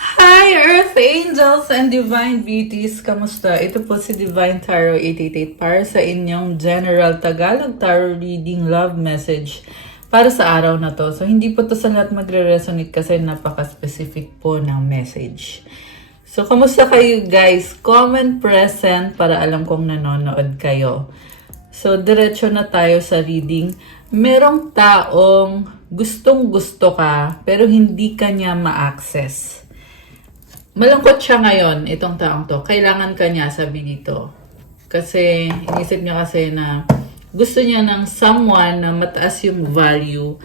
Hi, Earth Angels and Divine Beauties! Kamusta? Ito po si Divine Tarot 888 para sa inyong General Tagalog Tarot Reading Love Message para sa araw na to. So, hindi po to sa lahat magre-resonate kasi napaka-specific po ng message. So, kamusta kayo guys? Comment present para alam kong nanonood kayo. So, diretso na tayo sa reading. Merong taong gustong-gusto ka pero hindi ka niya ma-access. Malungkot siya ngayon, itong taong to. Kailangan ka niya, sabi dito. Kasi, inisip niya kasi na gusto niya ng someone na mataas yung value.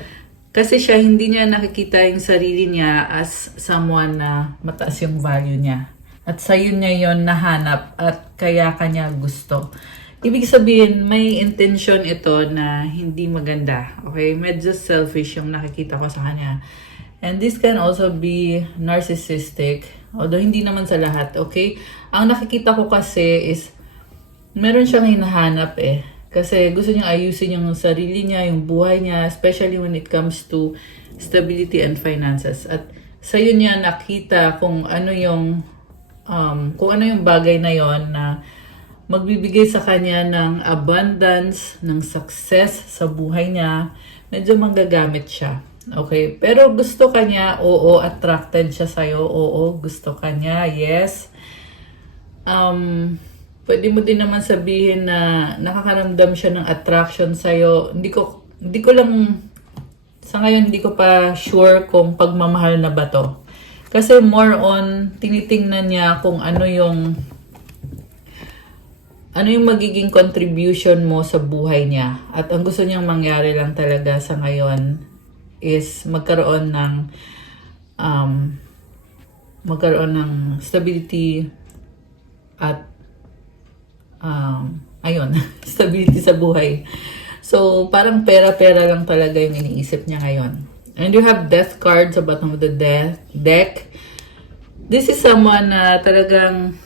Kasi siya, hindi niya nakikita yung sarili niya as someone na mataas yung value niya. At sa'yo niya yon nahanap at kaya kanya gusto. Ibig sabihin, may intention ito na hindi maganda. Okay? Medyo selfish yung nakikita ko sa kanya. And this can also be narcissistic. Although hindi naman sa lahat, okay? Ang nakikita ko kasi is, meron siyang hinahanap eh. Kasi gusto niyang ayusin yung sarili niya, yung buhay niya, especially when it comes to stability and finances. At sa'yo niya nakita kung ano yung bagay na yon na magbibigay sa kanya ng abundance, ng success sa buhay niya. Medyo manggagamit siya. Okay, pero gusto ka niya, oo, attracted siya sa'yo, oo, gusto ka niya, yes. Pwede mo din naman sabihin na nakakaramdam siya ng attraction sa'yo. Hindi ko lang, sa ngayon hindi ko pa sure kung pagmamahal na ba to. Kasi more on, tinitingnan niya kung ano yung magiging contribution mo sa buhay niya. At ang gusto niyang mangyari lang talaga sa ngayon is magkaroon ng stability at stability sa buhay. So, parang pera-pera lang talaga yung iniisip niya ngayon. And you have death card sa bottom of the deck. This is someone na talagang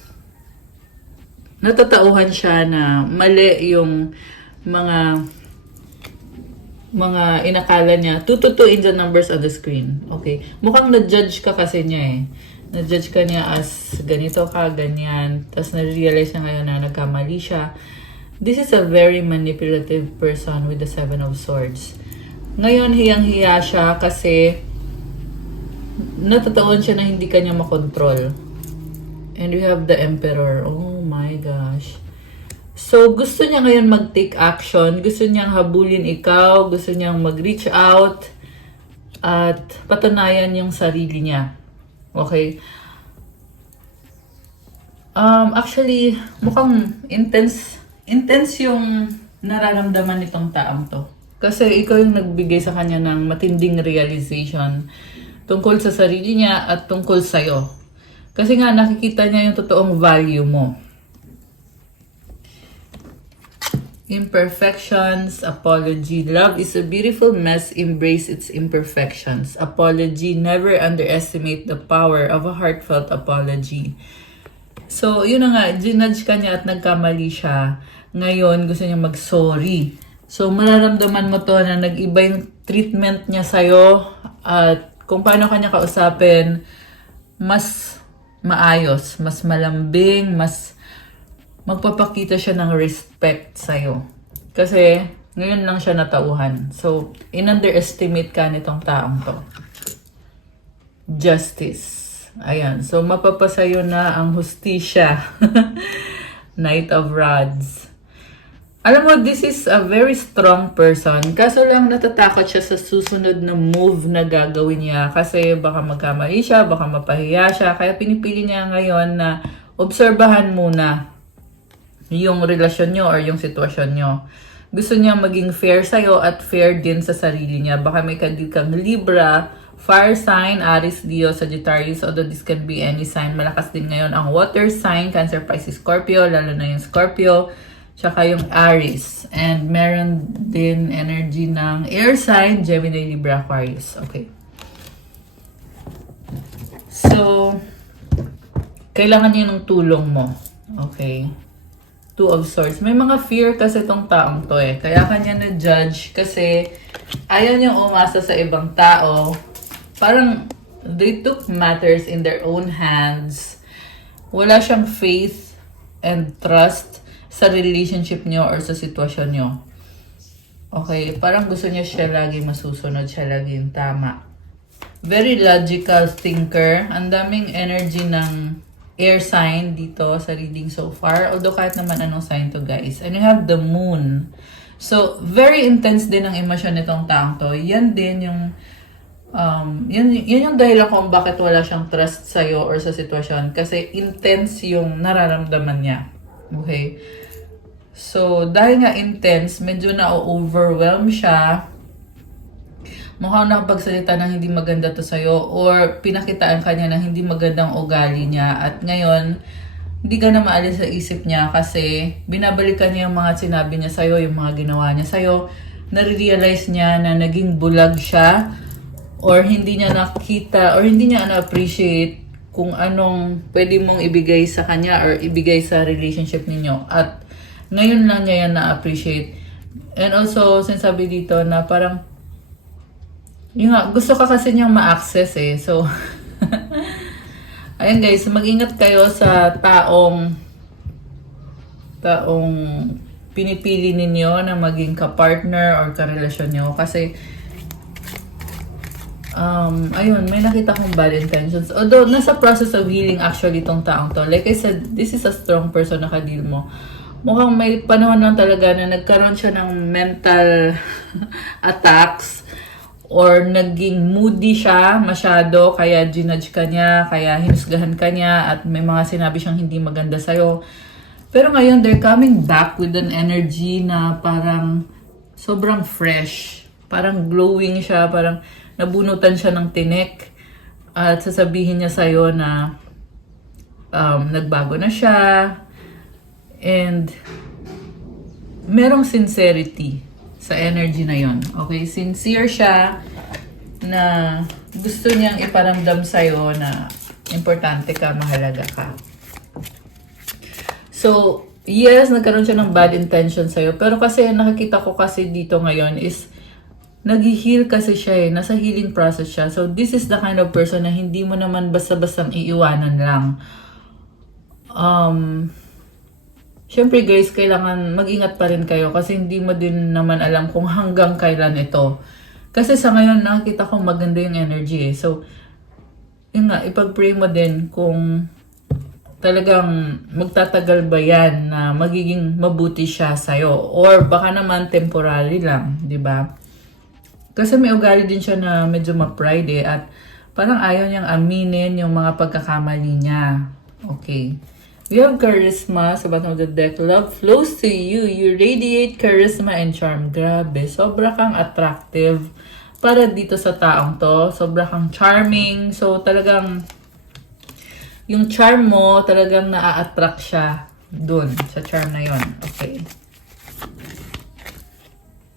natatauhan siya na mali yung mga inakala niya. 222 in the numbers on the screen. Okay. Mukhang na-judge ka kasi niya eh. Na-judge ka niya as ganito ka, ganyan. Tapos na-realize niya ngayon na nagkamali siya. This is a very manipulative person with the 7 of Swords. Ngayon, hiyang-hiya siya kasi natataon siya na hindi kanya makontrol. And we have the Emperor. Oh my gosh. So, gusto niya ngayon mag-take action. Gusto niyang habulin ikaw. Gusto niyang mag-reach out. At patunayan yung sarili niya. Okay? Actually, mukhang intense yung nararamdaman nitong taong to. Kasi ikaw yung nagbigay sa kanya ng matinding realization tungkol sa sarili niya at tungkol sa'yo. Kasi nga, nakikita niya yung totoong value mo. Imperfections, apology. Love is a beautiful mess. Embrace its imperfections. Apology. Never underestimate the power of a heartfelt apology. So, yun na nga. Ginudge ka niya at nagkamali siya. Ngayon, gusto niya mag-sorry. So, mararamdaman mo to na nag-iba yung treatment niya sa'yo. At kung paano kanya kausapin, mas maayos, mas malambing, mas magpapakita siya ng respect sa'yo. Kasi, ngayon lang siya natauhan. So, in-underestimate ka nitong taong to. Justice. Ayan. So, mapapasayo na ang hustisya. Knight of Rods. Alam mo, this is a very strong person. Kaso lang natatakot siya sa susunod na move na gagawin niya. Kasi baka magkamali siya, baka mapahiya siya. Kaya pinipili niya ngayon na obserbahan muna yung relasyon nyo or yung sitwasyon nyo. Gusto niya maging fair sa'yo at fair din sa sarili niya. Baka may kadil kang Libra, Fire sign, Aries, Leo, Sagittarius, although this can be any sign. Malakas din ngayon ang water sign, Cancer, Pisces, Scorpio, lalo na yung Scorpio, tsaka yung Aries. And meron din energy ng air sign, Gemini, Libra, Aquarius. Okay. So, kailangan niya ng tulong mo. Okay. 2 of Swords. May mga fear kasi tong taong to eh. Kaya kanya na-judge kasi ayaw niyang umasa sa ibang tao. Parang They took matters in their own hands. Wala siyang faith and trust sa relationship nyo or sa sitwasyon nyo. Okay, parang gusto niya siya lagi masusunod, siya lagi yung tama. Very logical thinker. Ang daming energy ng air sign dito sa reading so far. Although kahit naman anong sign to, guys. And you have the moon. So, very intense din ang emosyon nitong taong to. Yan din yung yun yung dahilan kung bakit wala siyang trust sa'yo or sa sitwasyon. Kasi intense yung nararamdaman niya. Okay? So, dahil nga intense, medyo na-overwhelm siya. Mukhang nakapagsalita ng hindi maganda to sa'yo or pinakitaan ka niya ng hindi magandang ugali niya at ngayon, hindi ka na maalis sa isip niya kasi binabalikan niya yung mga sinabi niya sa'yo, yung mga ginawa niya sa'yo. Nare-realize niya na naging bulag siya or hindi niya nakita or hindi niya na-appreciate kung anong pwede mong ibigay sa kanya or ibigay sa relationship ninyo. At ngayon lang niya yan na-appreciate. And also, sinasabi dito na parang yung nga, gusto ka kasi niyang ma-access eh. So, ayun guys, mag-ingat kayo sa taong pinipili ninyo na maging ka-partner or ka-relasyon nyo. Kasi, ayun, may nakita kong bad intentions. Although, nasa process of healing actually tong taong to. Like I said, this is a strong person na ka-deal mo. Mukhang may panahon lang talaga na nagkaroon siya ng mental attacks or naging moody siya masyado, kaya ginudge ka niya, kaya hinusgahan ka niya, at may mga sinabi siyang hindi maganda sa'yo. Pero ngayon, they're coming back with an energy na parang sobrang fresh. Parang glowing siya, parang nabunutan siya ng tinik. At sasabihin niya sa'yo na nagbago na siya. And merong sincerity sa energy na yon. Okay? Sincere siya na gusto niyang iparamdam sa'yo na importante ka, mahalaga ka. So, yes, nagkaroon siya ng bad intention sa'yo. Pero kasi nakikita ko kasi dito ngayon is nag-heal kasi siya eh. Nasa healing process siya. So, this is the kind of person na hindi mo naman basta-bastang iiwanan lang. Siyempre guys, kailangan mag-ingat pa rin kayo kasi hindi mo din naman alam kung hanggang kailan ito. Kasi sa ngayon, nakikita kong maganda yung energy eh. So, yun nga, ipag-pray mo din kung talagang magtatagal ba yan na magiging mabuti siya sa'yo. Or baka naman temporary lang, di ba? Kasi may ugali din siya na medyo ma-pride eh. At parang ayaw niyang aminin yung mga pagkakamali niya. Okay. We have charisma sa bottom of the deck. Love flows to you. You radiate charisma and charm. Grabe. Sobra kang attractive para dito sa taong to. Sobra kang charming. So, talagang yung charm mo, talagang naa-attract siya dun sa charm na yon. Okay.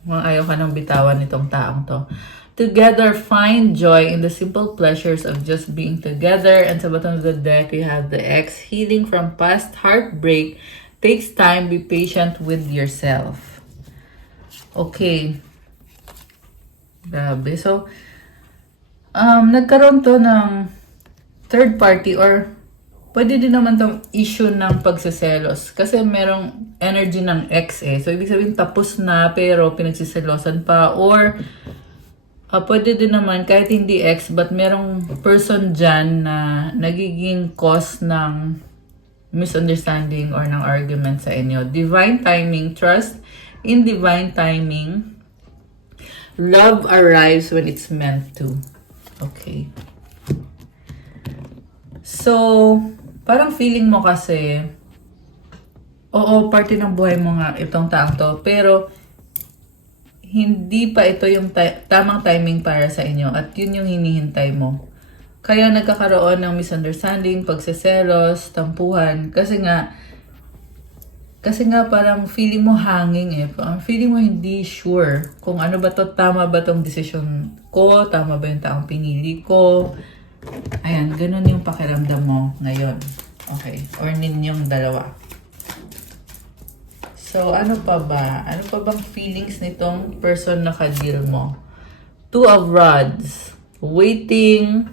Ayaw ka nang bitawan nitong taong to. Together, find joy in the simple pleasures of just being together. And sa bottom of the deck, we have the X. Healing from past heartbreak takes time. Be patient with yourself. Okay. Grabe. So, nagkaroon to ng third party or pwede din naman tong issue ng pagsiselos. Kasi merong energy ng X eh. So, ibig sabihin tapos na pero pinagsiselosan pa. Or pwede din naman kahit hindi ex but merong person dyan na nagiging cause ng misunderstanding or ng argument sa inyo. Divine timing, trust in divine timing. Love arrives when it's meant to. Okay. So, parang feeling mo kasi, oo, parte ng buhay mo nga itong taong to, pero hindi pa ito yung tamang timing para sa inyo at yun yung hinihintay mo. Kaya nagkakaroon ng misunderstanding, pagseselos, tampuhan. Kasi nga parang feeling mo hanging eh. Parang feeling mo hindi sure kung ano ba to, tama ba tong decision ko, tama ba yung taong pinili ko. Ayan, ganun yung pakiramdam mo ngayon. Okay, or ninyong dalawa. So, ano pa ba? Ano pa bang feelings nitong person na ka-deal mo? Two of Rods. Waiting,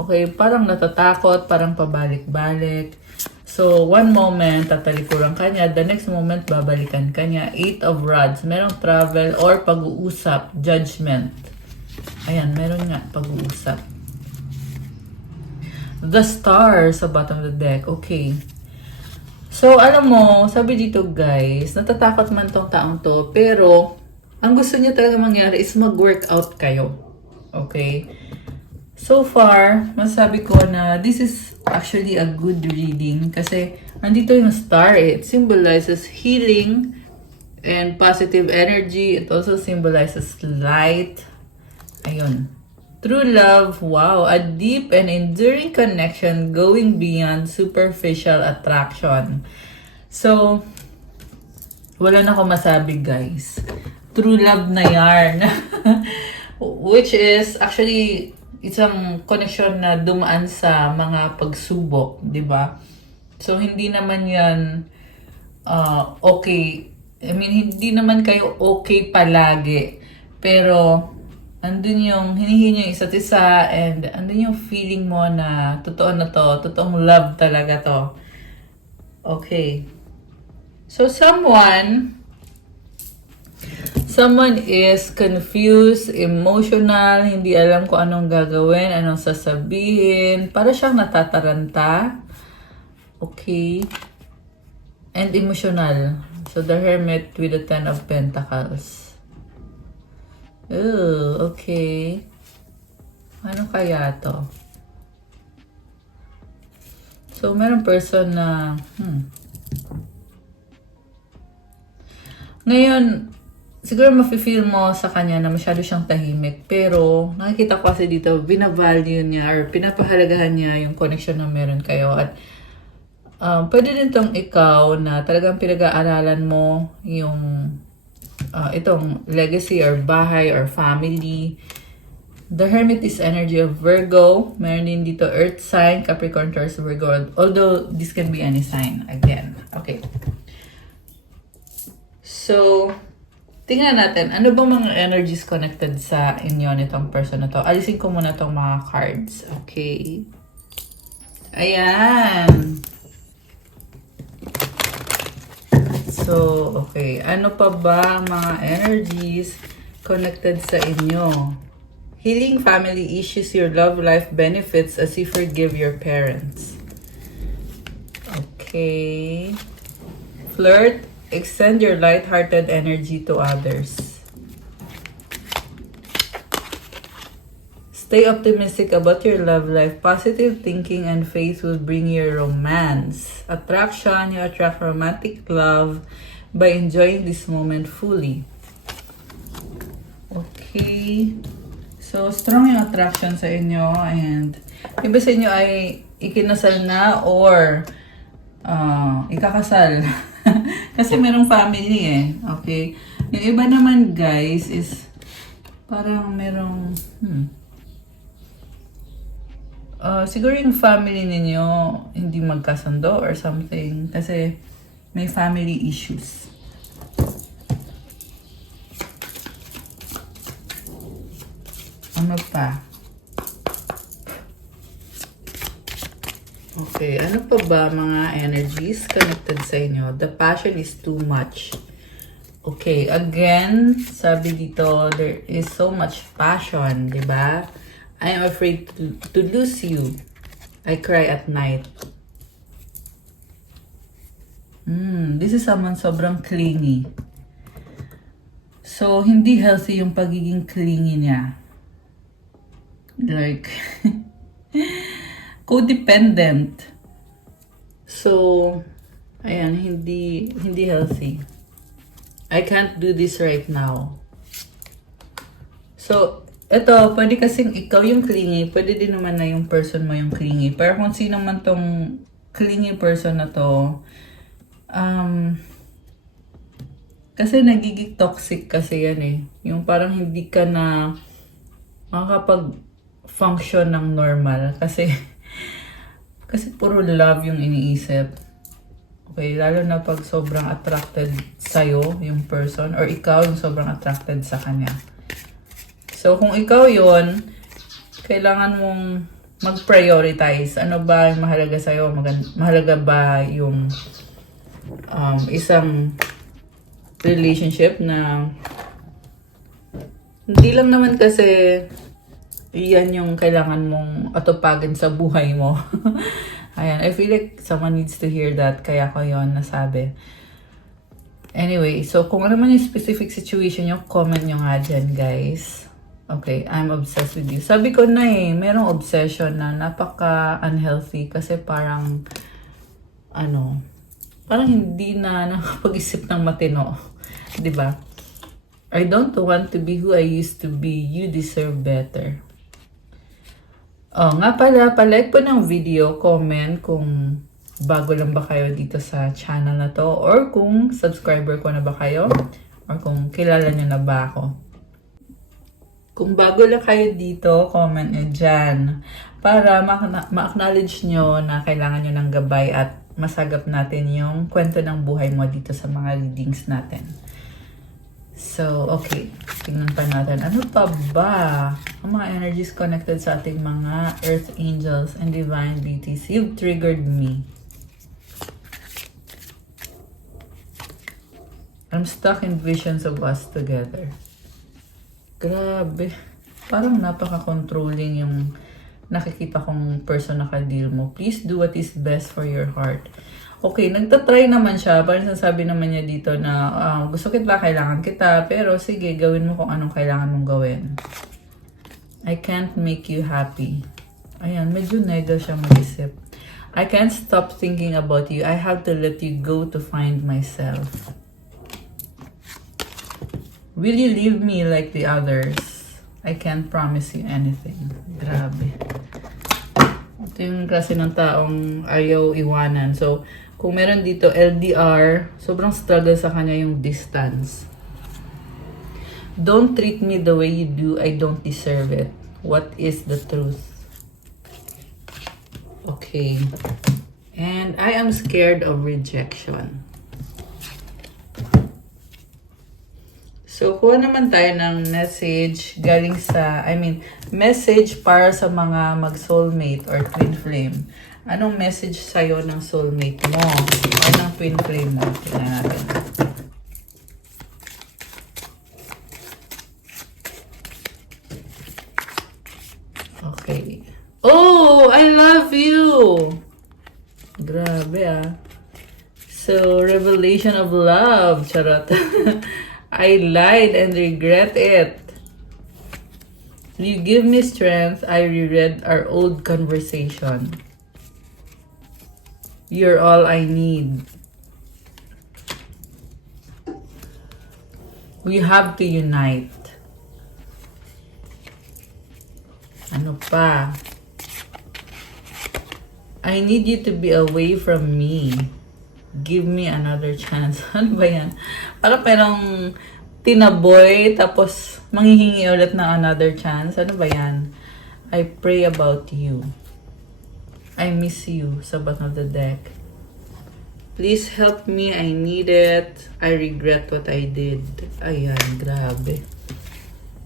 Okay, parang natatakot, parang pabalik-balik. So, one moment, tatalikuran ka niya. The next moment, babalikan ka niya. 8 of Rods. Merong travel or pag-uusap. Judgment. Ayan, meron nga, pag-uusap. The Star sa bottom of the deck. Okay. So, alam mo, sabi dito guys, natatakot man tong taong to, pero ang gusto niya talaga mangyari is mag-workout kayo. Okay? So far, masabi ko na this is actually a good reading kasi nandito yung star. It symbolizes healing and positive energy. It also symbolizes light. Ayun. True love, wow, a deep and enduring connection going beyond superficial attraction. So, wala na ako masabi guys. True love na yarn. Which is actually isang connection na dumaan sa mga pagsubok, di ba? So, hindi naman yan okay. I mean, hindi naman kayo okay palagi. Pero, andun yung hinihingi yung isa't isa and andun yung feeling mo na totoo na to, totoong love talaga to. Okay. So, someone is confused, emotional, hindi alam kung anong gagawin, anong sasabihin. Para siyang natataranta. Okay. And emotional. So, the Hermit with the 10 of Pentacles. Oh, okay. Ano kaya to? So, meron person na, Ngayon, siguro mafe-feel mo sa kanya na masyado siyang tahimik. Pero, nakikita ko kasi dito, binavalue niya or pinapahalagahan niya yung connection na meron kayo. At, pwede din tong ikaw na talagang pinag-aaralan mo yung itong legacy or bahay or family. The Hermit is energy of Virgo. Meron din dito Earth sign, Capricorn, Taurus, Virgo. Although, this can be any sign. Again. Okay. So, tingnan natin. Ano bang mga energies connected sa inyo nitong person na to? Alisin ko muna tong mga cards. Okay. Ayan. So, okay. Ano pa ba mga energies connected sa inyo? Healing family issues, your love life benefits as you forgive your parents. Okay. Flirt, extend your light-hearted energy to others. Stay optimistic about your love life. Positive thinking and faith will bring you romance. Attraction, you attract romantic love by enjoying this moment fully. Okay. So, strong yung attraction sa inyo and iba sa inyo ay ikinasal na or ikakasal. Kasi merong family eh. Okay. Yung iba naman guys is parang merong siguro yung family ninyo hindi magkasundo or something kasi may family issues. Ano pa? Okay, ano pa ba mga energies connected sa inyo? The passion is too much. Okay, again, sabi dito, there is so much passion, di ba? I am afraid to lose you. I cry at night. This is someone sobrang clingy. So, hindi healthy yung pagiging clingy niya. Like, codependent. So, ayan, hindi healthy. I can't do this right now. So, ito, pwede kasing ikaw yung clingy, pwede din naman na yung person mo yung clingy. Pero kung sino man tong clingy person na to, kasi nagiging toxic kasi yan eh. Yung parang hindi ka na makakapag-function ng normal. Kasi puro love yung iniisip. Okay, lalo na pag sobrang attracted sa'yo yung person or ikaw yung sobrang attracted sa kanya. So, kung ikaw yon, kailangan mong mag-prioritize. Ano ba yung mahalaga sa'yo? Mahalaga ba yung isang relationship na hindi lang naman kasi yan yung kailangan mong atupagan sa buhay mo. Ayan, I feel like someone needs to hear that, kaya ko yon nasabi. Anyway, so kung ano man yung specific situation nyo, comment nyo nga dyan, guys. Okay, I'm obsessed with you. Sabi ko na merong obsession na napaka-unhealthy kasi parang, parang hindi na nakapag-isip ng matino. 'Di ba? I don't want to be who I used to be. You deserve better. Oh, nga pala, palike po ng video, comment kung bago lang ba kayo dito sa channel na to, or kung subscriber ko na ba kayo, or kung kilala nyo na ba ako. Kung bago lang kayo dito, comment nyo dyan para ma-acknowledge nyo na kailangan nyo ng gabay at masagap natin yung kwento ng buhay mo dito sa mga readings natin. So, okay. Tingnan pa natin. Ano pa ba ang mga energies connected sa ating mga earth angels and divine deities? You've triggered me. I'm stuck in visions of us together. Grabe. Parang napaka-controlling yung nakikita kong person na ka-deal mo. Please do what is best for your heart. Okay, nagtatry naman siya. Parang sasabi naman niya dito na gusto kita, kailangan kita. Pero sige, gawin mo kung anong kailangan mong gawin. I can't make you happy. Ayan, medyo nega siya mag-isip. I can't stop thinking about you. I have to let you go to find myself. Will you leave me like the others? I can't promise you anything. Grabe. Ito yung klase ng taong ayaw iwanan. So, kung meron dito LDR, sobrang struggle sa kanya yung distance. Don't treat me the way you do. I don't deserve it. What is the truth? Okay. And I am scared of rejection. So, kuha naman tayo ng message galing sa, message para sa mga mag-soulmate or twin flame. Anong message sa'yo ng soulmate mo? O ng twin flame mo? Tingnan natin. Okay. Oh! I love you! Grabe So, revelation of love. Charot. I lied and regret it. You give me strength. I reread our old conversation. You're all I need. We have to unite. Ano pa? I need you to be away from me. Give me another chance. Ano ba yan? Parang tinaboy, tapos manghihingi ulit ng another chance. Ano ba yan? I pray about you. I miss you sa bottom of the deck. Please help me. I need it. I regret what I did. Ayan, grabe.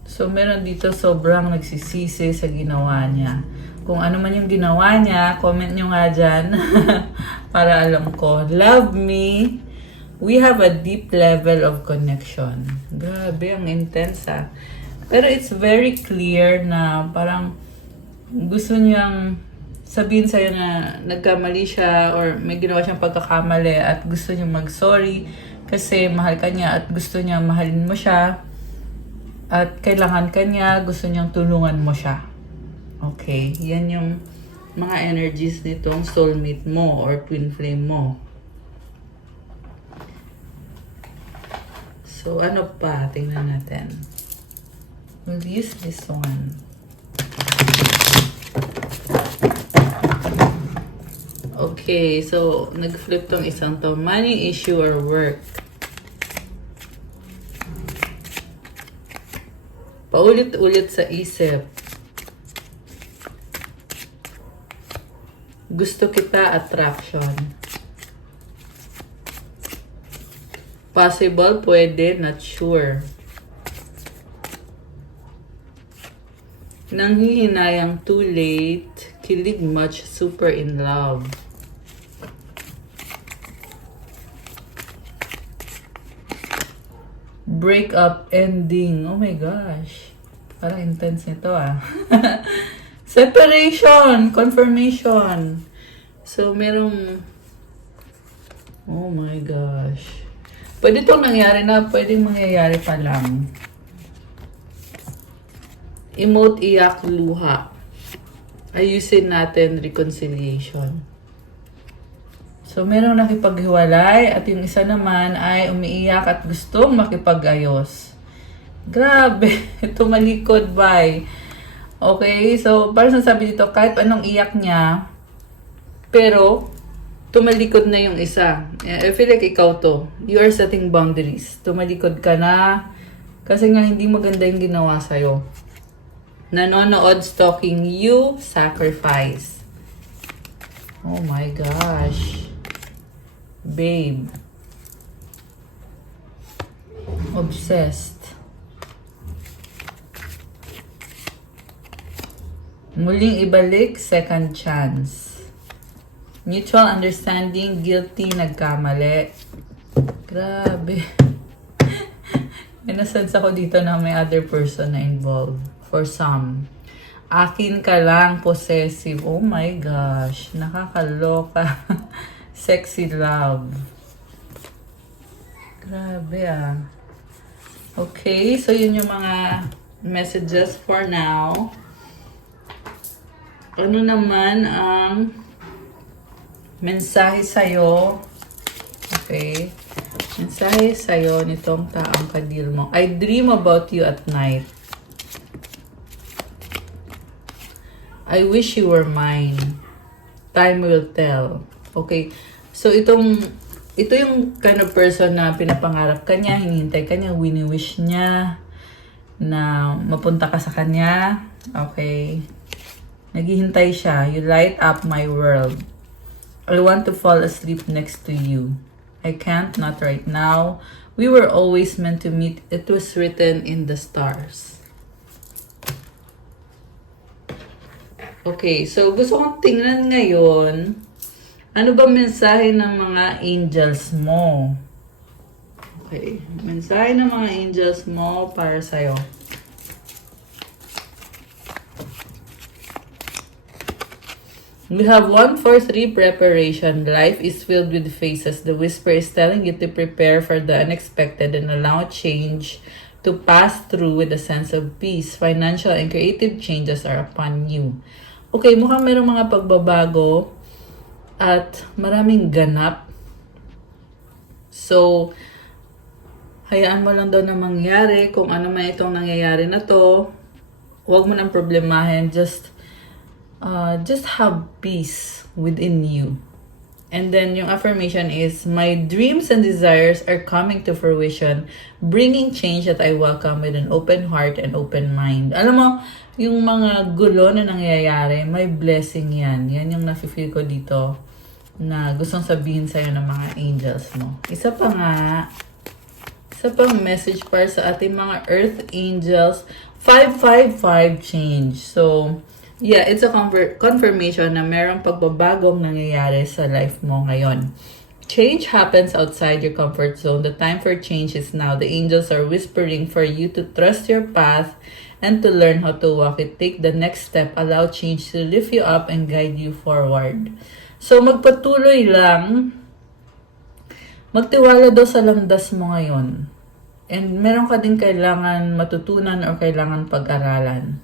So, meron dito sobrang nagsisisi sa ginawa niya. Kung ano man yung ginawa niya, comment nyo nga dyan. Para alam ko. Love me. We have a deep level of connection. Grabe, ang intense Pero it's very clear na parang gusto niyang sabihin sa'yo na nagkamali siya or may ginawa siyang pagkakamali at gusto niyang mag-sorry kasi mahal ka niya at gusto niya mahalin mo siya at kailangan ka niya, gusto niyang tulungan mo siya. Okay, yan yung mga energies nitong soulmate mo or twin flame mo. So, ano pa? Tingnan natin. We'll use this one. Okay, so nag-flip tong isang to. Money issue or work. Paulit-ulit sa isip. Gusto kita, attraction. Possible, pwede, not sure. Nanghihinayang, too late. Kilig much, super in love. Breakup ending. Oh my gosh. Parang intense nito ah. Separation. Confirmation. So, merong... Oh my gosh. Pwede itong nangyari na, pwedeng mangyayari pa lang. Emote, iyak, luha. Ayusin natin reconciliation. So, merong nakipaghiwalay at yung isa naman ay umiiyak at gustong makipag-ayos. Grabe, tumalikod, bye. Okay, so parang sabi dito, kahit anong iyak niya, pero tumalikod na yung isa. I feel like ikaw to. You are setting boundaries. Tumalikod ka na kasi nga hindi maganda yung ginawa sa'yo. Nanonood, stalking you, sacrifice. Oh my gosh. Babe. Obsessed. Muling ibalik, second chance. Mutual understanding, guilty, nagkamali. Grabe. May nasense ako dito na may other person na involved. For some. Akin ka lang, possessive. Oh my gosh. Nakakaloka. Sexy love. Grabe ah. Okay, so yun yung mga messages for now. Ano naman ang mensahe sa'yo? Okay. Mensahe sa'yo nitong taong kadil mo. I dream about you at night. I wish you were mine. Time will tell. Okay. So, ito yung kind of person na pinapangarap ka niya, hinihintay ka niya, wini-wish niya na mapunta ka sa kanya. Okay. Naghihintay siya. You light up my world. I want to fall asleep next to you. I can't, not right now. We were always meant to meet. It was written in the stars. Okay, so gusto kong tingnan ngayon, ano ba mensahe ng mga angels mo? Okay, mensahe ng mga angels mo para sa'yo. We have 143 preparation. Life is filled with phases. The whisper is telling you to prepare for the unexpected and allow change to pass through with a sense of peace. Financial and creative changes are upon you. Okay, mukhang mayroong mga pagbabago at maraming ganap. So, hayaan mo lang daw na mangyari. Kung ano man itong nangyayari na to, huwag mo nang problemahin. Just have peace within you. And then yung affirmation is, my dreams and desires are coming to fruition, bringing change that I welcome with an open heart and open mind. Alam mo, yung mga gulo na nangyayari, may blessing yan. Yan yung nafe-feel ko dito na gustong sabihin sa'yo ng mga angels mo. Isa pang message para sa ating mga earth angels, 555 change. So, yeah, it's a confirmation na merong pagbabagong nangyayari sa life mo ngayon. Change happens outside your comfort zone. The time for change is now. The angels are whispering for you to trust your path and to learn how to walk it. Take the next step. Allow change to lift you up and guide you forward. So, magpatuloy lang. Magtiwala daw sa landas mo ngayon. And meron ka din kailangan matutunan or kailangan pag-aralan.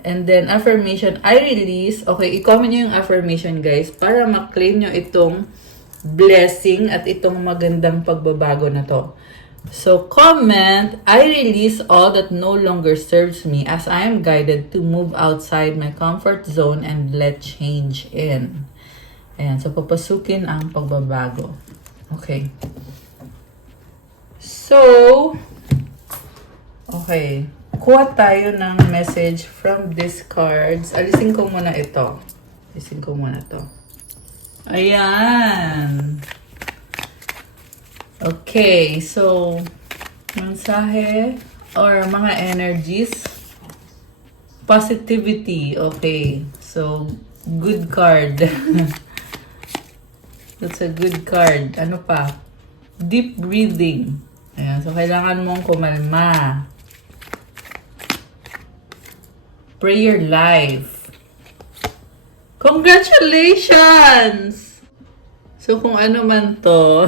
And then, affirmation, I release. Okay, i-comment nyo yung affirmation, guys, para ma-claim nyo itong blessing at itong magandang pagbabago na to. So, comment, I release all that no longer serves me as I am guided to move outside my comfort zone and let change in. Ayan, so papasukin ang pagbabago. Okay. So, okay. Kuha tayo ng message from these cards. Alisin ko muna ito. Alisin ko muna to. Ayan. Okay, so, mensahe or mga energies. Positivity. Okay. So, good card. That's a good card. Ano pa? Deep breathing. Ayan. So, kailangan mong kumalma. Prayer life. Congratulations! So, kung ano man to.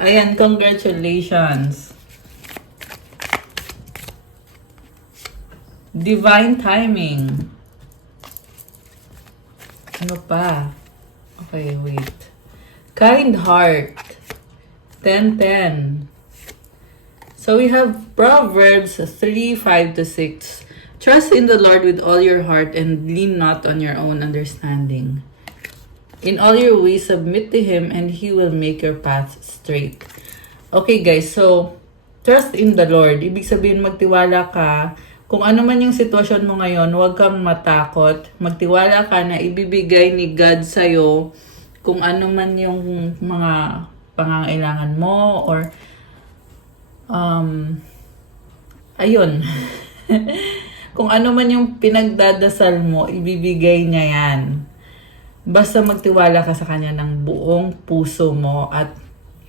Ayan, congratulations. Divine timing. Ano pa? Okay, wait. Kind heart. 10-10. So we have Proverbs 3:5-6. Trust in the Lord with all your heart and lean not on your own understanding. In all your ways submit to Him and He will make your path straight. Okay guys, so trust in the Lord. Ibig sabihin magtiwala ka. Kung ano man yung sitwasyon mo ngayon, huwag kang matakot. Magtiwala ka na ibibigay ni God sa'yo kung ano man yung mga pangangailangan mo or ayun. Kung ano man yung pinagdadasal mo, ibibigay niya yan. Basta magtiwala ka sa Kanya ng buong puso mo at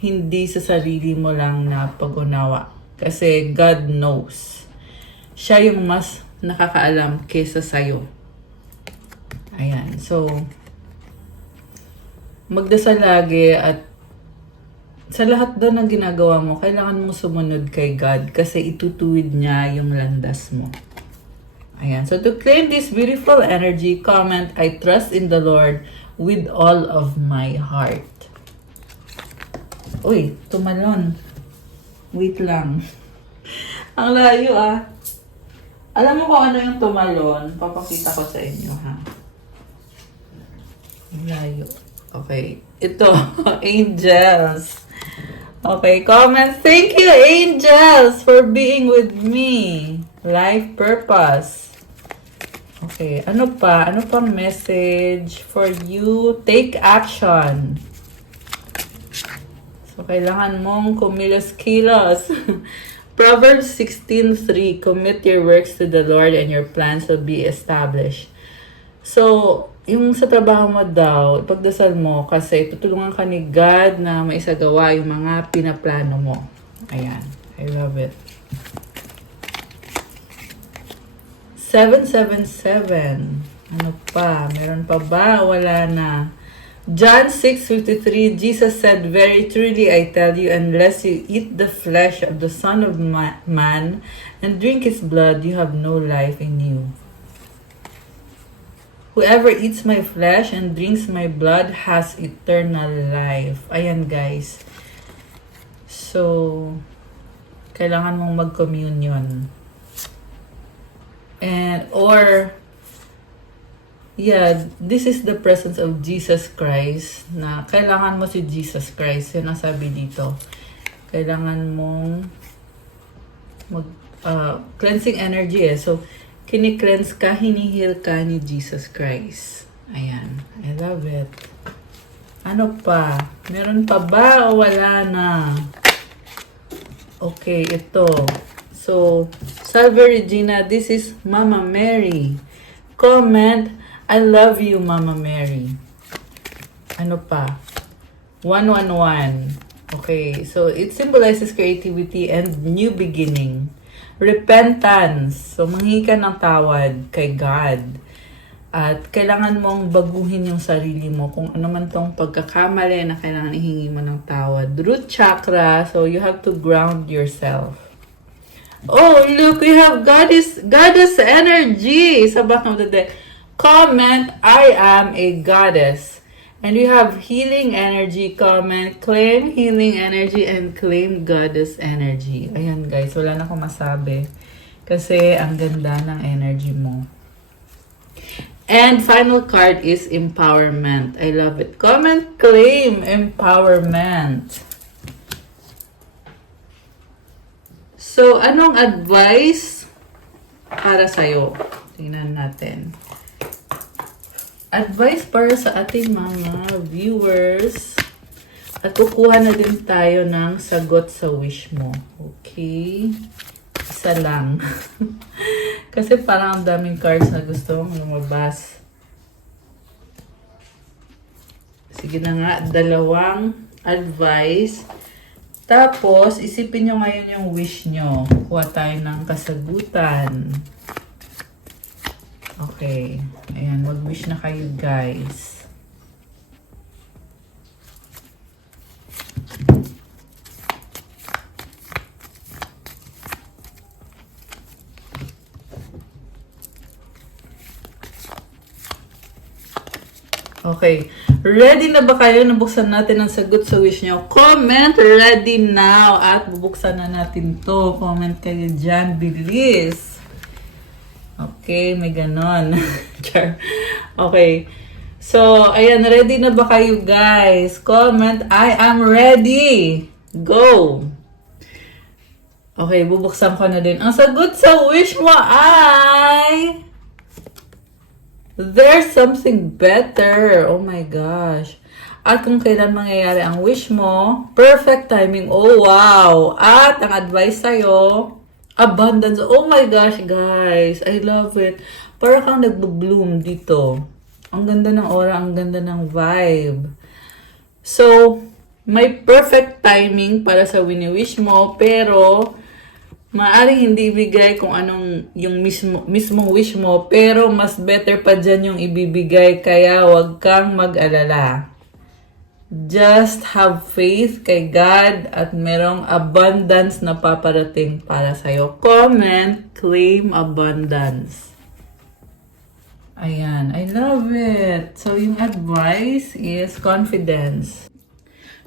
hindi sa sarili mo lang na pag-unawa. Kasi God knows. Siya yung mas nakakaalam kesa sa'yo. Ayan. So, magdasal lagi at sa lahat daw ng ginagawa mo, kailangan mong sumunod kay God kasi itutuwid niya yung landas mo. Ayan. So, to claim this beautiful energy, comment, I trust in the Lord with all of my heart. Uy, tumalon. Wait lang. Ang layo ah. Alam mo kung ano yung tumalon? Papakita ko sa inyo, ha? Layo. Okay. Ito. Angels. Okay. Comment. Thank you, angels, for being with me. Life purpose. Okay. Ano pa? Ano pang message for you? Take action. So, kailangan mong kumilos-kilos. Proverbs 16:3, commit your works to the Lord and your plans will be established. So, yung sa trabaho mo daw, pagdasal mo kasi tutulungan ka ni God na maisagawa yung mga pinaplano mo. Ayan. I love it. 777. Ano pa? Meron pa ba? Wala na. John 6:53, Jesus said, very truly I tell you, unless you eat the flesh of the Son of Man and drink His blood, you have no life in you. Whoever eats my flesh and drinks my blood has eternal life. Ayan guys. So, kailangan mong mag-communion. This is the presence of Jesus Christ na kailangan mo si Jesus Christ. Yun ang sabi dito. Kailangan mong cleansing energy eh. So, kini-cleanse ka, hinihil ka ni Jesus Christ. Ayan. I love it. Ano pa? Meron pa ba o wala na? Okay, ito. So, Salve Regina, this is Mama Mary. Comment, I love you, Mama Mary. Ano pa? 111. Okay, so it symbolizes creativity and new beginning. Repentance. So, manghingi ka ng tawad kay God. At kailangan mong baguhin yung sarili mo kung ano man tong pagkakamali na kailangan ihingi mo ng tawad. Root chakra, so you have to ground yourself. Oh, look, we have goddess energy sa back of the deck. Comment, I am a goddess. And we have healing energy. Comment, claim healing energy and claim goddess energy. Ayan guys, wala na akong masabi. Kasi ang ganda ng energy mo. And final card is empowerment. I love it. Comment, claim empowerment. So, anong advice para sa'yo? Tingnan natin. Advice para sa ating mga viewers. At kukuha na din tayo ng sagot sa wish mo. Okay? Isa lang. Kasi parang ang daming cards na gusto kong lumabas. Sige na nga, dalawang advice. Tapos, isipin nyo ngayon yung wish nyo. Kuha tayo ng kasagutan. Okay. Ayan, mag-wish na kayo, guys. Okay. Ready na ba kayo? Nabuksan natin ang sagot sa wish nyo. Comment ready now. At bubuksan na natin to. Comment kayo dyan. Bilis. Okay, may ganon. Okay. So, ayan. Ready na ba kayo, guys? Comment, I am ready. Go. Okay, bubuksan ko na din. Ang sagot sa wish mo ay... There's something better. Oh my gosh. At kung kailan mangyayari ang wish mo, perfect timing. Oh wow. At ang advice sa'yo, abundance. Oh my gosh, guys. I love it. Para kang nagbo-bloom dito. Ang ganda ng aura, ang ganda ng vibe. So, may perfect timing para sa wini-wish mo, pero maaaring hindi ibigay kung anong yung mismong wish mo, pero mas better pa dyan yung ibibigay, kaya wag kang mag-alala. Just have faith kay God at merong abundance na paparating para sa'yo. Comment, claim abundance. Ayan, I love it. So, yung advice is confidence.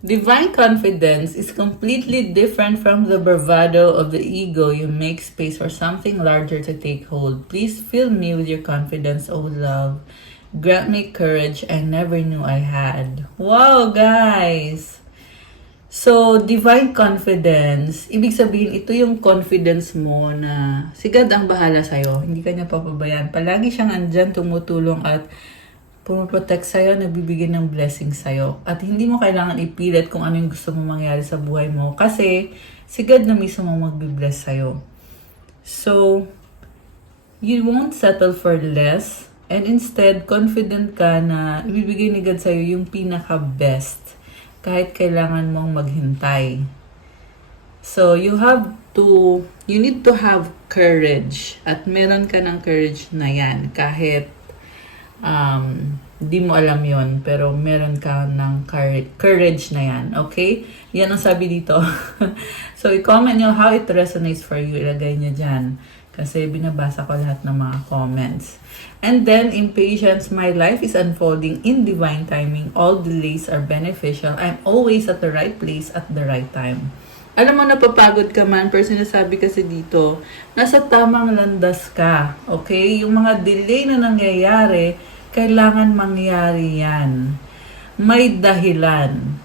Divine confidence is completely different from the bravado of the ego. You make space for something larger to take hold. Please fill me with your confidence, O love. Grant me courage I never knew I had. Wow, guys! So, divine confidence, ibig sabihin, ito yung confidence mo na si God ang bahala sa'yo. Hindi ka niya papabayaan. Palagi siyang andyan, tumutulong at pumoprotect sa'yo, nagbibigay ng blessing sa'yo. At hindi mo kailangan ipilit kung ano yung gusto mo mangyari sa buhay mo. Kasi, si God na mismo magbibless sa'yo. So, you won't settle for less. And instead, confident ka na ibibigay ni God sa'yo yung pinaka-best. Kahit kailangan mong maghintay. So, you need to have courage. At meron ka ng courage na yan. Kahit di mo alam yon, pero meron ka ng courage na yan, okay? Yan ang sabi dito. So, i-comment nyo how it resonates for you. Ilagay nyo dyan. Kasi binabasa ko lahat ng mga comments. And then, in patience, my life is unfolding in divine timing. All delays are beneficial. I'm always at the right place at the right time. Alam mo, napapagod ka man, pero sinasabi kasi dito, nasa tamang landas ka, okay? Yung mga delay na nangyayari, kailangan mangyari yan. May dahilan.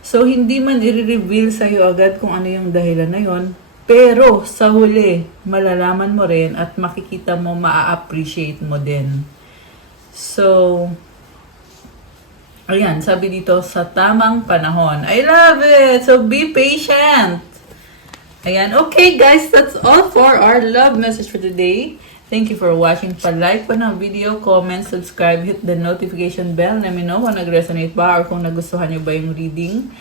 So, hindi man i-reveal sa'yo agad kung ano yung dahilan na yon, pero sa huli, malalaman mo rin at makikita mo, maa-appreciate mo din. So, ayan, sabi dito, sa tamang panahon. I love it! So, be patient! Ayan, okay guys, that's all for our love message for today. Thank you for watching. Pa-like pa ng video, comment, subscribe, hit the notification bell. Let me know kung nag-resonate ba or kung nagustuhan nyo ba yung reading.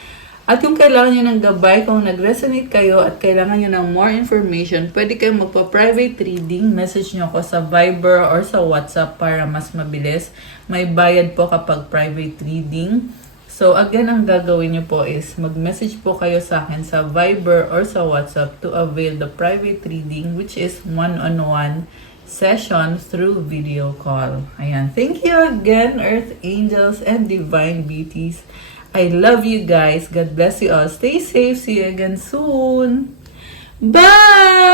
At kung kailangan nyo ng gabay, kung nag-resonate kayo at kailangan nyo ng more information, pwede kayong magpa-private reading. Message nyo ako sa Viber or sa WhatsApp para mas mabilis. May bayad po kapag private reading. So again, ang gagawin nyo po is mag-message po kayo sa akin sa Viber or sa WhatsApp to avail the private reading, which is one-on-one session through video call. Ayan. Thank you again, Earth Angels and Divine Beauties. I love you guys. God bless you all. Stay safe. See you again soon. Bye!